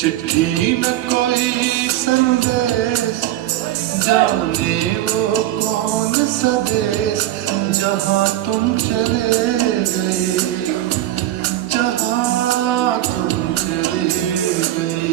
चिट्ठी न कोई संदेश, जाने वो कौन सा देश, जहाँ तुम चले गए, जहाँ तुम चले गए।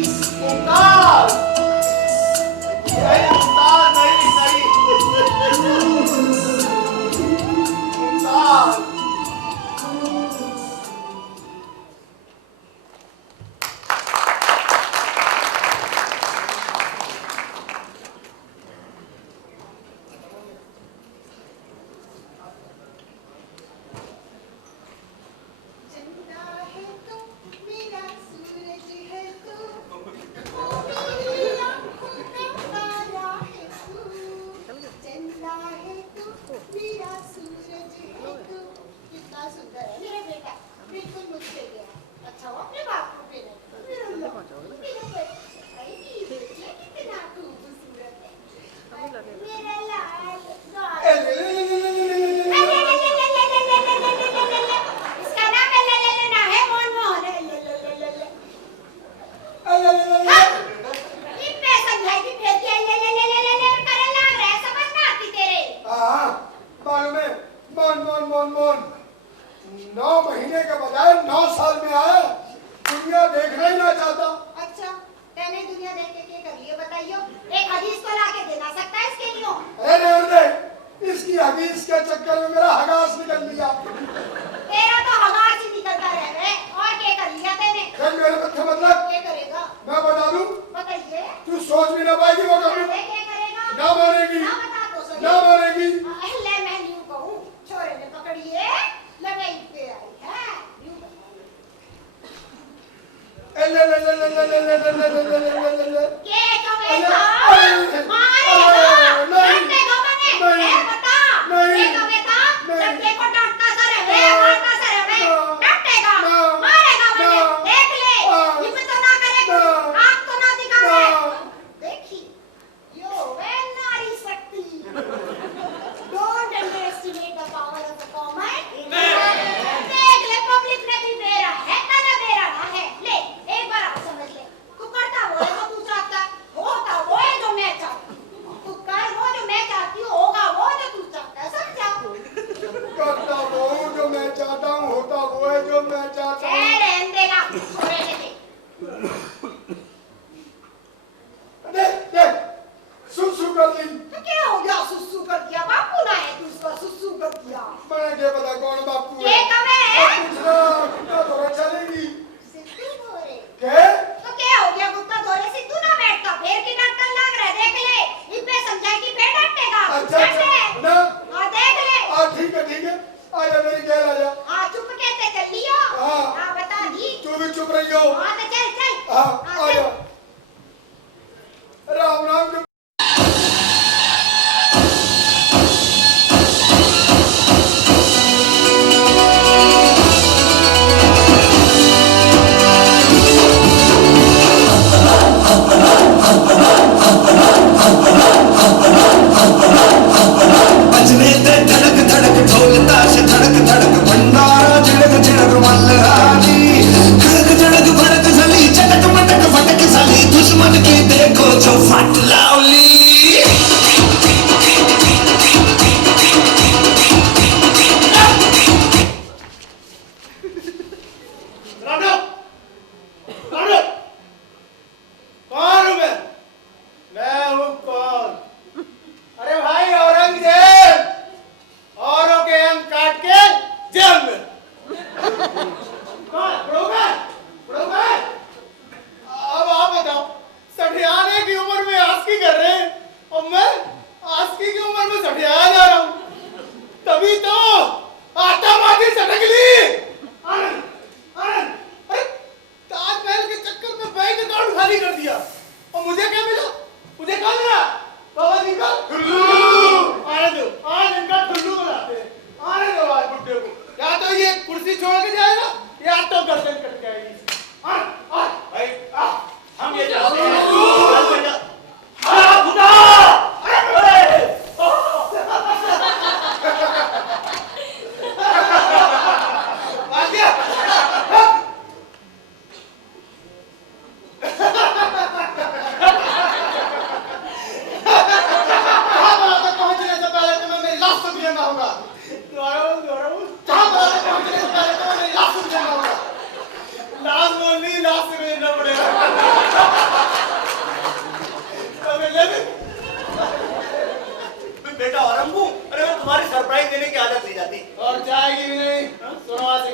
जाएगी भी नहीं। सुनो आज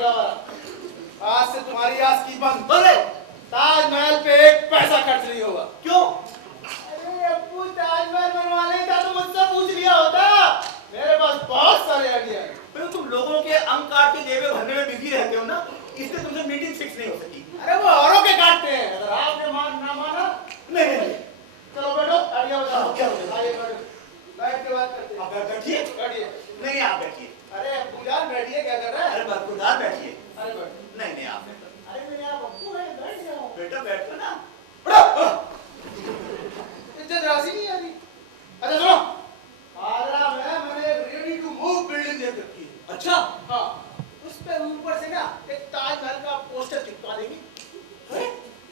आज से तुम्हारी आस की बंद। बोले ताजमहल पे एक पैसा खर्च नहीं होगा। क्यों? अरे अब्बू ताजमहल बनवाने का तो मुझसे पूछ लिया होता। मेरे पास बहुत सारे आइडिया हैं। फिर तुम लोगों के अंक काट के जेबें भरने में बिजी रहते हो ना, इसलिए तुमसे मीटिंग फिक्स नहीं हो सकी। अरे वो औरों के काटते हैं, अगर आपने ना माना नहीं चलो बैठो, आइडिया बताओ क्या होगा। आइए बैठो, बैठ के बात करते हैं। आप बैठिए। बैठिए। नहीं आप बैठिए। अरे अब्बू जान बैठिए, क्या कर रहे हैं? अरे बरकरार बैठिए। अरे बैठो। नहीं आप बैठो। अरे मेरे आप अब्बू हैं, बैठ जाओ। बेटा बैठो ना। इज्जत राशि नहीं आ रही। अच्छा सुनो, आगरा में मैंने रेडी टू मूव बिल्डिंग देख रखी है। अच्छा हाँ, उस पे ऊपर से ना एक ताजमहल का पोस्टर चिपका देंगे।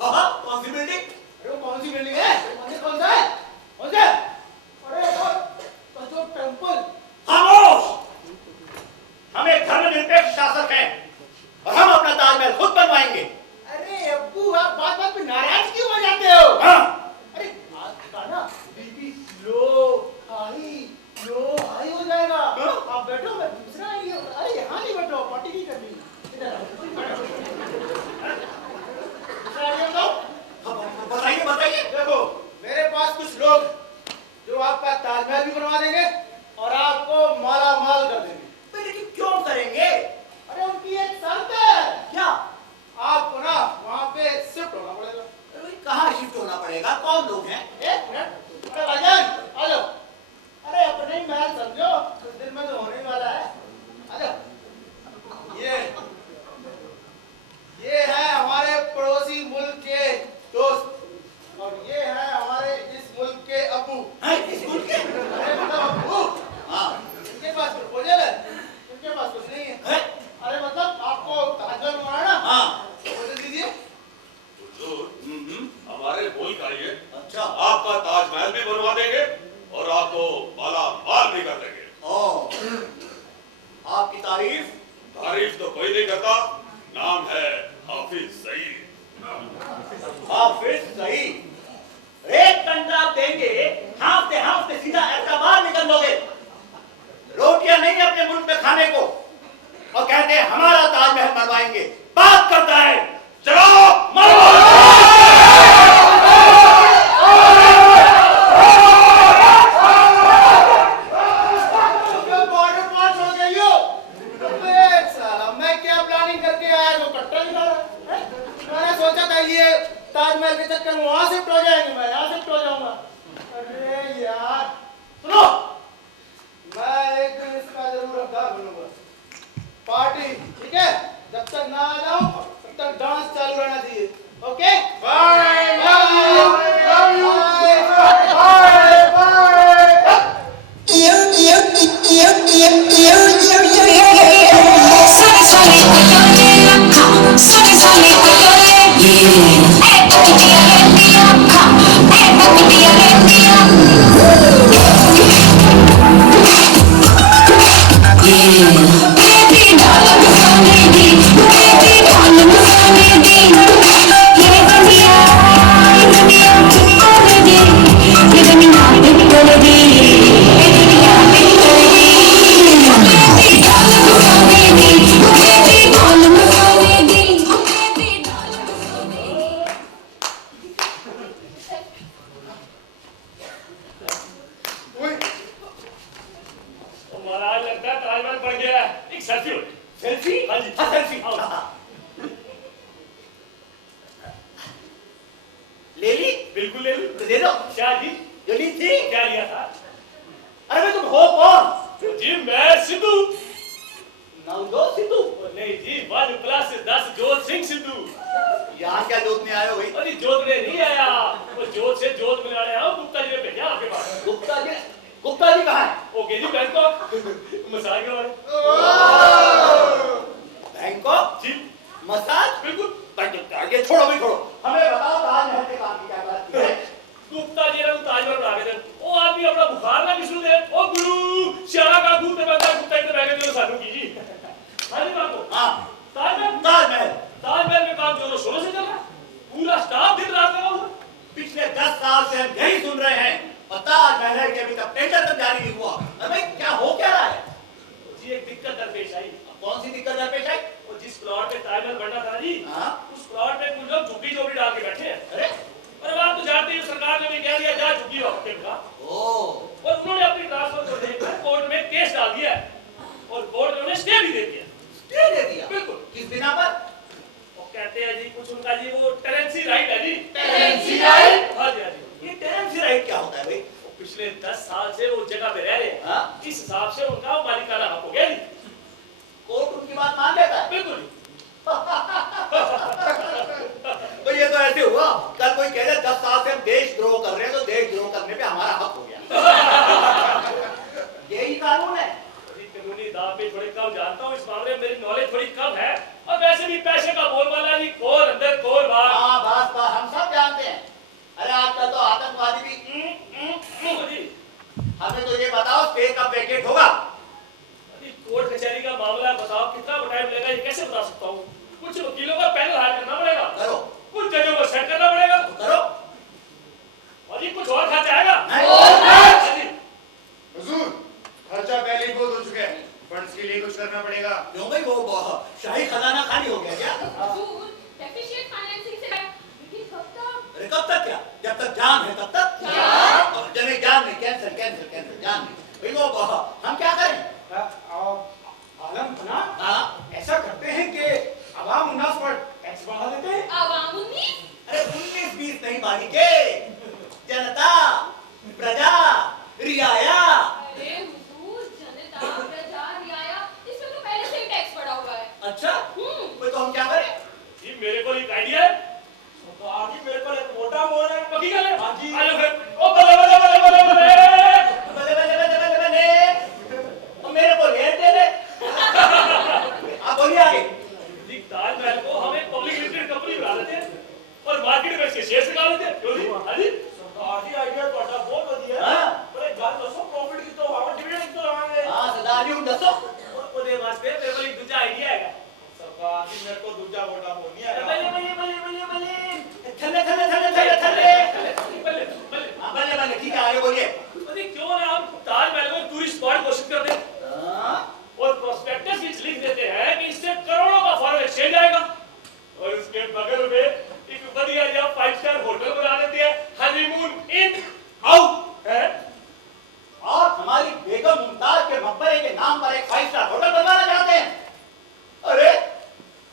हाँ कौन सी बिल्डिंग? अरे वो कौन सी बिल्डिंग है? मंदिर कौन सा है? कौन सा? अरे वो जो टेम्पल। खामोश! हम एक धर्मनिरपेक्ष शासक हैं और हम अपना ताजमहल खुद बनवाएंगे। अरे अब्बू आप बात बात पे नाराज क्यों हो जाते हो? हाँ अरे आपका ना बीपी लो हाई हो जाएगा। आप बैठो, मैं दूसरा आइडिया। अरे यहाँ नहीं बैठो, पार्टी नहीं करनी। इधर आओ, बैठो। दूसरा आइडिया बताओ। बताइए। देखो मेरे पास कुछ लोग जो आपका ताजमहल भी बनवा देंगे और आपको माला माल कर देंगे। लेकिन क्यों करेंगे? अरे उनकी एक शर्त है। क्या? आपको ना वहाँ पे शिफ्ट होना पड़ेगा। कहाँ शिफ्ट होना पड़ेगा? कौन लोग हैं? एक मिनट, अरे भाईजान आ जाओ। अरे अपने ही महल समझो, कुछ दिन में तो होने ही वाला है। आ जाओ। ये है हमारे पड़ोसी मुल्क के दोस्त और ये है हमारे इस मुल्क के अब्बू। हैं, इस मुल्क के? अरे मतलब अब्बू, हाँ इनके पास प्रपोजल है, इनके पास कुछ नहीं है। हैं? अरे मतलब आपको ताजमहल बनवाना ना? हाँ प्रपोजल दीजिए। हमारे बोल काढ़िए। अच्छा आपका ताजमहल भी बनवा देंगे और आपको माला माल भी कर देंगे। ओ आपकी तारीफ? तारीफ तो कोई नहीं करता, नाम है हाफिज सईद। हाफिज सईद। एक घंटा आप देंगे, हाफते सीधा एतबार निकल लोगे। रोटियां नहीं अपने मुल्क में खाने को और कहते हैं हमारा ताजमहल बनवाएंगे। बात करता है चलो मरो। बॉर्डर पास हो गई हो। अबे साला मैं क्या प्लानिंग करके आया जो कट्टा निकाल रहा है? मैंने सोचा था ये ताजमहल के चक्कर में वहां शिफ्ट हो जाएंगे, मैं यहाँ शिफ्ट हो जाऊंगा। अरे यार सुनो, मैं एक दिन इसका जरूर हकदार बनूंगा। पार्टी ठीक है, जब तक ना आ जाऊं तब तक डांस चालू रहना चाहिए। ओके बाय बाय महाराज लगता है ताजमहल बन गया है। एक सेल्फी हो जाए। सेल्फी? हाँ जी। हाँ सेल्फी। आओ। ले ली? बिल्कुल ले ली। तो दे दो। क्या जी? जो ली थी? क्या लिया था? अरे भाई तुम हो कौन? जी मैं सिद्धू। नवजोत सिद्धू? नहीं जी, 1+10 जोत सिंह सिद्धू। यहाँ क्या जोतने आए हो भाई? अरे जोत में नहीं आया, वो जोत से जोत मिलाने आया हूँ। गुप्ता जी ने भेजा आपके पास। गुप्ता जी कहाँ है? ओके जी, बैंकॉक मसाज के बारे। बैंकॉक? जी मसाज? बिल्कुल। ये छोड़ो भाई छोड़ो, हमें बताओ ताजमहल के काम की क्या बात है? गुप्ता जी ने ताजमहल बना के दे। वो आदमी अपना बुखार ना किसू दे। ओ गुरु श्याला का भूत में बंदा गुप्ता जी ने बैठे जो साधु की जी। हाँ जी बाबू। हाँ ताजमहल में काम जोरों शोरों से चल रहा है। पूरा स्टाफ दिन रात लगा हुआ। पिछले 10 साल से हम यही सुन रहे हैं और ताजमहल के अभी तक टेंडर तक जारी नहीं हुआ। अरे भाई क्या हो क्या रहा है? जी एक दिक्कत दरपेश आई। कौन सी दिक्कत दरपेश आई? और जिस प्लॉट में ताजमहल बनना था जी, हाँ? उस प्लॉट में कुछ लोग झुग्गी झोपड़ी डाल के बैठे हैं। अरे अरे बात तो जानते हो, सरकार ने भी कह दिया जा झुग्गी वापस का, ओ और उन्होंने अपनी ट्रांसफर को देखकर कोर्ट में केस डाल दिया है, और कोर्ट ने उन्हें स्टे भी दे दिया। स्टे दे दिया? बिल्कुल। किस बिना पर? वो कहते हैं जी कुछ उनका जी वो टेनेंसी राइट है जी। Tenancy right? हाँ जी, हाँ जी। ये टेनेंसी राइट क्या होता है भाई? वो पिछले 10 साल से वो जगह पे रह रहे हैं। हाँ? इस हिसाब से उनका वो मालिकाना हक हो गया जी। कोर्ट उनकी बात मान लेता है? बिल्कुल जी। तो ये तो ऐसे हुआ, कल कोई कह दे 10 साल से हम देशद्रोह कर रहे हैं, तो देशद्रोह करने पे हमारा हक हो गया। यही कानून है। जी, कानूनी दाव पे थोड़ी कम जानता हूँ, इस मामले में मेरी नॉलेज थोड़ी कम है, और वैसे भी पैसे का बोलबाला जी, खोल अंदर खोल बाहर। हाँ बस बस, हम सब जानते हैं। अरे आजकल तो आतंकवादी भी जी, हमें तो ये बताओ स्टे कब वैकेट होगा? अभी कोर्ट कचहरी का मामला बताओ कितना टाइम लगेगा, ये कैसे बता सकता हूँ? कुछ वकीलों का पैनल हायर करना पड़ेगा, करो कुछ जजों को सेट करना पड़ेगा, तो करो। और ये कुछ और खर्चा आएगा। नहीं। जी, हुजूर, खर्चा पहले ही बहुत हो चुका है, फंड्स के लिए कुछ करना पड़ेगा। क्यों भाई, वो शाही खजाना खाली हो गया क्या? हुजूर, डेफिशिएंट फाइनेंसिंग से लेकिन कब तक? अरे कब तक क्या? जब तक जान है तब तक। नहीं जान नहीं, कैंसिल कैंसिल कैंसिल, जान नहीं भाई। वो हम क्या करें? आलम बना हाँ? ऐसा करते हैं कि अवाम उन्नास पर टैक्स बढ़ा देते हैं। आवाम 19? अरे 19-20 नहीं बालिके, जनता, प्रजा, रियाया। अरे हुजूर, जनता, प्रजा, रियाया, इसमें तो पहले से ही टैक्स बढ़ा हुआ है। अच्छा, कोई तो हम क्या करें? जी मेरे को एक आइडिया है। तो आगे मेरे पर एक मोटा मोड़ है। पक्की गल है? हाँ जी। आ जाओ फिर। ओ बले बले बले बले बले। बले बले बले बले बले। और मेरे को रेट दे दे। आप बोलिए आगे। जी ताजमहल को हम एक पब्लिक लिमिटेड कंपनी बना लेते हैं, और मार्केट में इसके शेयर निकाल लेते हैं। क्यों जी? हाँ जी। सरदार जी आइडिया ਤੁਹਾਡਾ ਬਹੁਤ ਵਧੀਆ हाँ? पर एक ਗੱਲ ਦੱਸੋ, प्रॉफिट कितना होगा, डिविडेंड कितना लवांगे? हां सरदार जी ਦੱਸੋ। ਉਹਦੇ ਵਾਸਤੇ ਮੇਰੇ ਕੋਲ ਇੱਕ ਦੂਜਾ ਆਈਡੀਆ ਹੈਗਾ। सरदार जी मेरे को दूसरा मोटा बोल नहीं ਬੱਲੇ आएगा। ਬੱਲੇ ਬੱਲੇ ਬੱਲੇ ਬੱਲੇ। थल्ले थल्ले थल्ले थल्ले थल्ले। ਬੱਲੇ ਬੱਲੇ। हां बल्ले बल्ले, ठीक है आगे बोलिए। अरे क्यों ना हम ताजमहल को टूरिस्ट स्पॉट घोषित कर दें, हां और प्रोस्पेक्टस में लिख देते हैं कि इससे करोड़ों का फॉरेन एक्सचेंज आएगा, और उसके बगल में एक बढ़िया या 5 स्टार होटल बना देते हैं, हनीमून इन आउट है। और हमारी बेगम मुमताज के मकबरे के नाम पर एक 5 स्टार होटल बनवाना चाहते हैं। अरे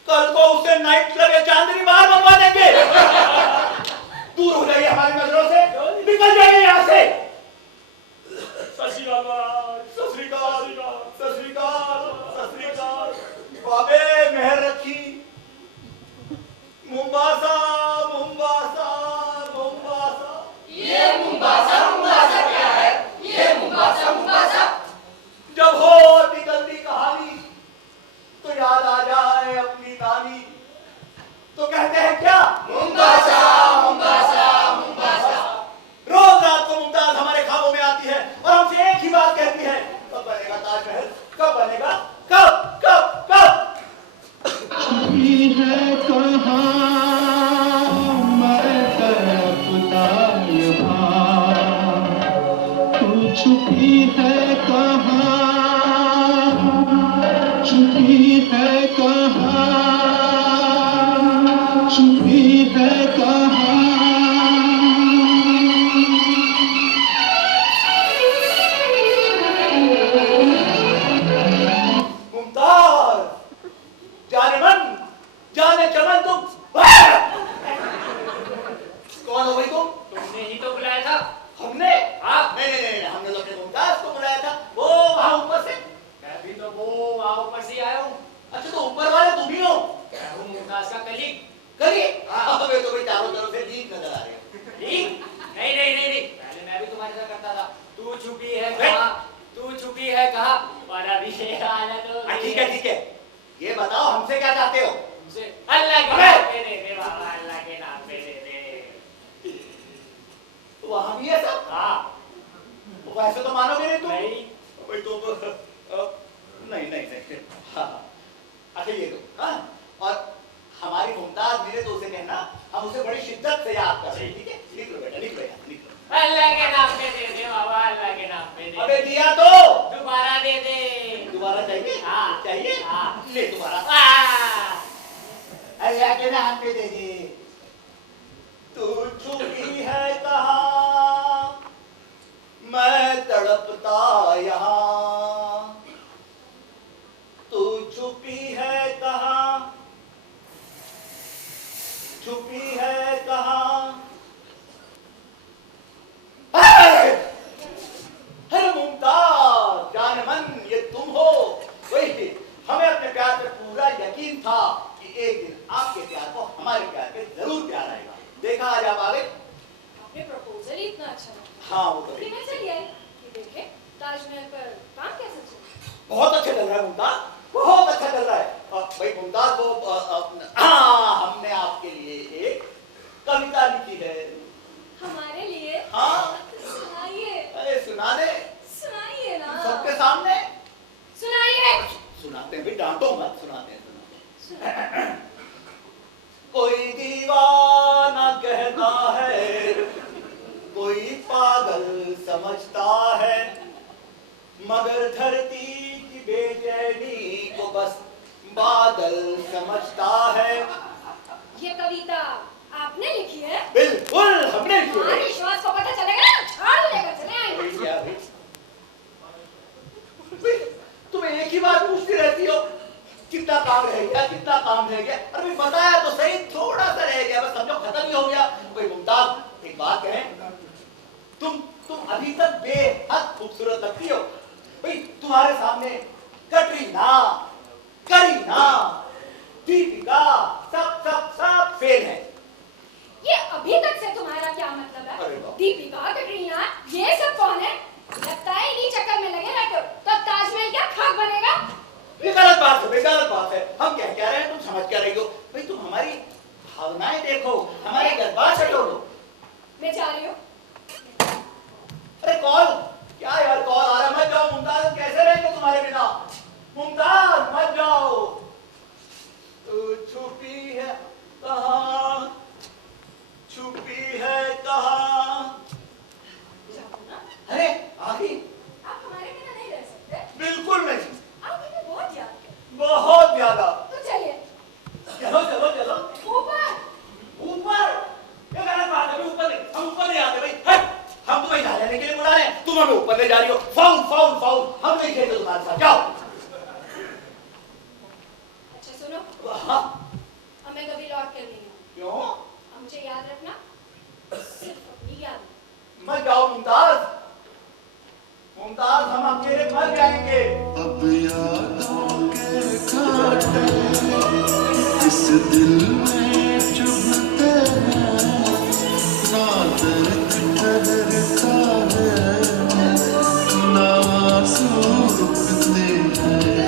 कल को उसे नाइट क्लब या चांदनी बार बनवा देंगे। दूर हो जाइए हमारी नजरों से, निकल जाइए यहाँ से। सत श्री अकाल महाराज, सत श्री अकाल, सत श्री अकाल, सत श्री अकाल। बाबे मेहर रखी। Mombasa Mombasa Mombasa. ये मुंबासा क्या है? ये मुंबासा जब हो निकलती कहानी तो याद आ जाए अपनी नानी, तो कहते हैं क्या? Mombasa Mombasa Mombasa. रोज रात को मुमताज हमारे ख्वाबों में आती है और हमसे एक ही बात कहती है, कब बनेगा ताजमहल, कब बनेगा, कब कब कब? छुपी है कहाँ मैं तड़पता यहाँ, तू छुपी है कहाँ, छुपी है कहाँ, छुपी है कहाँ। मुमताज जाने मन जाने चमन तुम कौन हो भाई तुम? तुमने ही तो बुलाया था। हमने? हाँ नहीं, हमने तो अपने मुमताज को बुलाया था, वो वहां ऊपर से। मैं भी तो वो वहाँ ऊपर से आया हूँ। अच्छा तो ऊपर वाले तुम ही हो? मैं हूँ मुमताज का कलीग। करिए। हमें तो भाई चारों तरफ से लीक नजर आ रही है। ठीक? नहीं। पहले मैं भी तुम्हारे साथ करता था। तू छुपी है कहाँ? तू छुपी है कहाँ? और अभी ये हालत हो गई ठीक है, ये बताओ हमसे क्या चाहते हो? तुमसे अल्लाह के नाम पे दे दे बाबा, अल्लाह के नाम पे दे दे। वहां भी है सब? हाँ। वैसे तो मानोगे नहीं तुम। नहीं। भाई तो नहीं। हाँ। अच्छा ये तो हाँ, और हमारी मुमताज मिले तो उसे कहना हम उसे बड़ी शिद्दत से याद कर रहे हैं, ठीक है? लिख लो बेटा, लिख लो यार, लिख लो। अल्लाह के नाम पे दे दे बाबा, अल्लाह के नाम पे दे। अबे दिया तो दोबारा दे दे। दोबारा चाहिए? हाँ। चाहिए? हाँ। ले दोबारा। आ, अल्लाह के नाम पे दे दे। तू छुपी है कहाँ, मैं तड़पता यहाँ। तू छुपी है कहाँ, छुपी है कहाँ। अरे मुमताज जाने मन ये तुम हो। वही हमें अपने प्यार पे पूरा यकीन था कि एक दिन आपके प्यार को हमारे प्यार पे जरूर प्यार आएगा। देखा आज आप आ गए। आपने प्रपोजल ही इतना अच्छा लगा। हाँ वो तो कि मैं चली आई कि देखे ताजमहल पर काम कैसे चल। बहुत अच्छा चल रहा है मुमताज, बहुत अच्छा चल रहा है। भाई मुमताज वो हाँ हमने आपके लिए एक कविता लिखी है। हमारे लिए? हाँ सुनाइए। अरे सुना दे। सुनाइए ना। सबके सामने सुनाइए। सुनाते हैं भाई, डांटो मत, सुनाते हैं, सुनाते हैं। सुनाइए। कोई दीवाना कहता है, कोई पागल समझता है, मगर धरती की बेचैनी को बस बादल समझता है। ये कविता आपने लिखी है? बिल्कुल हमने लिखी है। हमारे विश्वास को पता चलेगा ना, झाड़ू लेकर चले आएंगे। क्या भाई? तुम एक ही बात पूछती रहती हो, कितना काम रह गया, कितना काम रह गया। अरे भाई बताया तो सही, थोड़ा सा रह गया, बस समझो खत्म ही हो गया। कोई मुमताज एक बात कहें, तुम अभी तक बेहद खूबसूरत लगती हो। भाई तुम्हारे सामने कटरीना, करीना, दीपिका सब सब सब फेल है। ये अभी तक से तुम्हारा क्या मतलब अरे है? वाह। दीपिका, कटरीना, ये सब कौन है? लगता है इन्हीं चक्कर में लगे रहते हो। तो ताजमहल क्या खाक बनेगा? ये गलत बात है, गलत बात है। हम क्या कह रहे हैं, तुम समझ क्या रही हो? भाई तुम हमारी भावनाएं देखो, हमारे जज्बात से टोलो। मैं जा रही हूँ। अरे कॉल क्या यार, कॉल आ रहा है। मत जाओ मुमताज, कैसे रहेंगे तुम्हारे बिना? मुमताज मत जाओ। तू छुपी है कहाँ, छुपी है कहाँ। जाओ ना। अरे आ गई। आप हमारे बिना नहीं रह सकते। बिल्कुल नहीं, आप हमें बहुत याद करते बहुत ज्यादा। तो चलिए चलो चलो चलो ऊपर। ऊपर। ये गलत बात है, ऊपर नहीं, हम ऊपर नहीं आते भाई। हट, हम तुम्हें यहाँ रहने के लिए बुला रहे हैं, तुम हमें ऊपर ले जा रही हो। फाउल फाउल फाउल, हम नहीं खेलते तुम्हारे साथ, जाओ। अच्छा सुनो, हाँ हमें कभी लौट कर नहीं आना। क्यों? मुझे याद रखना, सिर्फ अपनी याद। मत जाओ मुमताज, मुमताज हम अकेले मर जाएंगे। अब यादों के कांटे इस दिल में चुभते हैं, ना दर्द ठहरता है, ना आंसू रुकते हैं।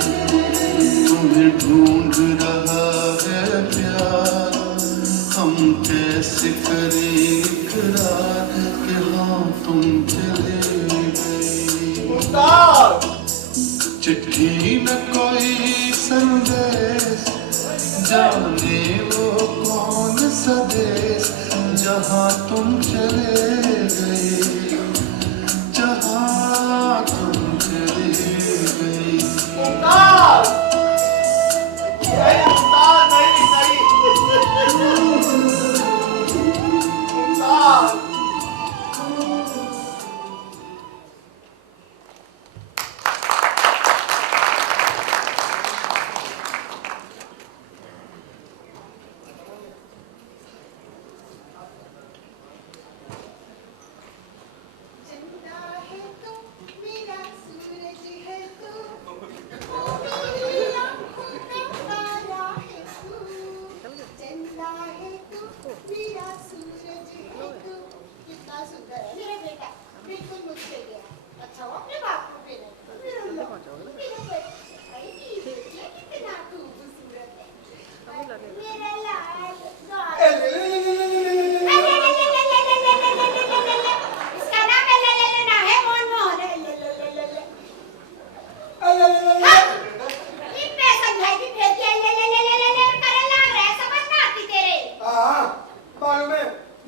तुम्हें ढूंढ रहा है प्यार, हम कैसे करें इकरार कि हाँ तुम चले गए। मुमताज चिट्ठी न कोई संदेश, जाने वो कौन सा देश, जहाँ तुम चले गए, जहाँ तुम चले गए। मुमताज, नहीं मुमताज, नहीं मुमताज।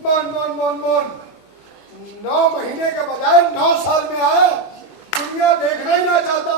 मोन मोन मोन मोन 9 महीने के बजाय 9 साल में आया, दुनिया देखना ही ना चाहता।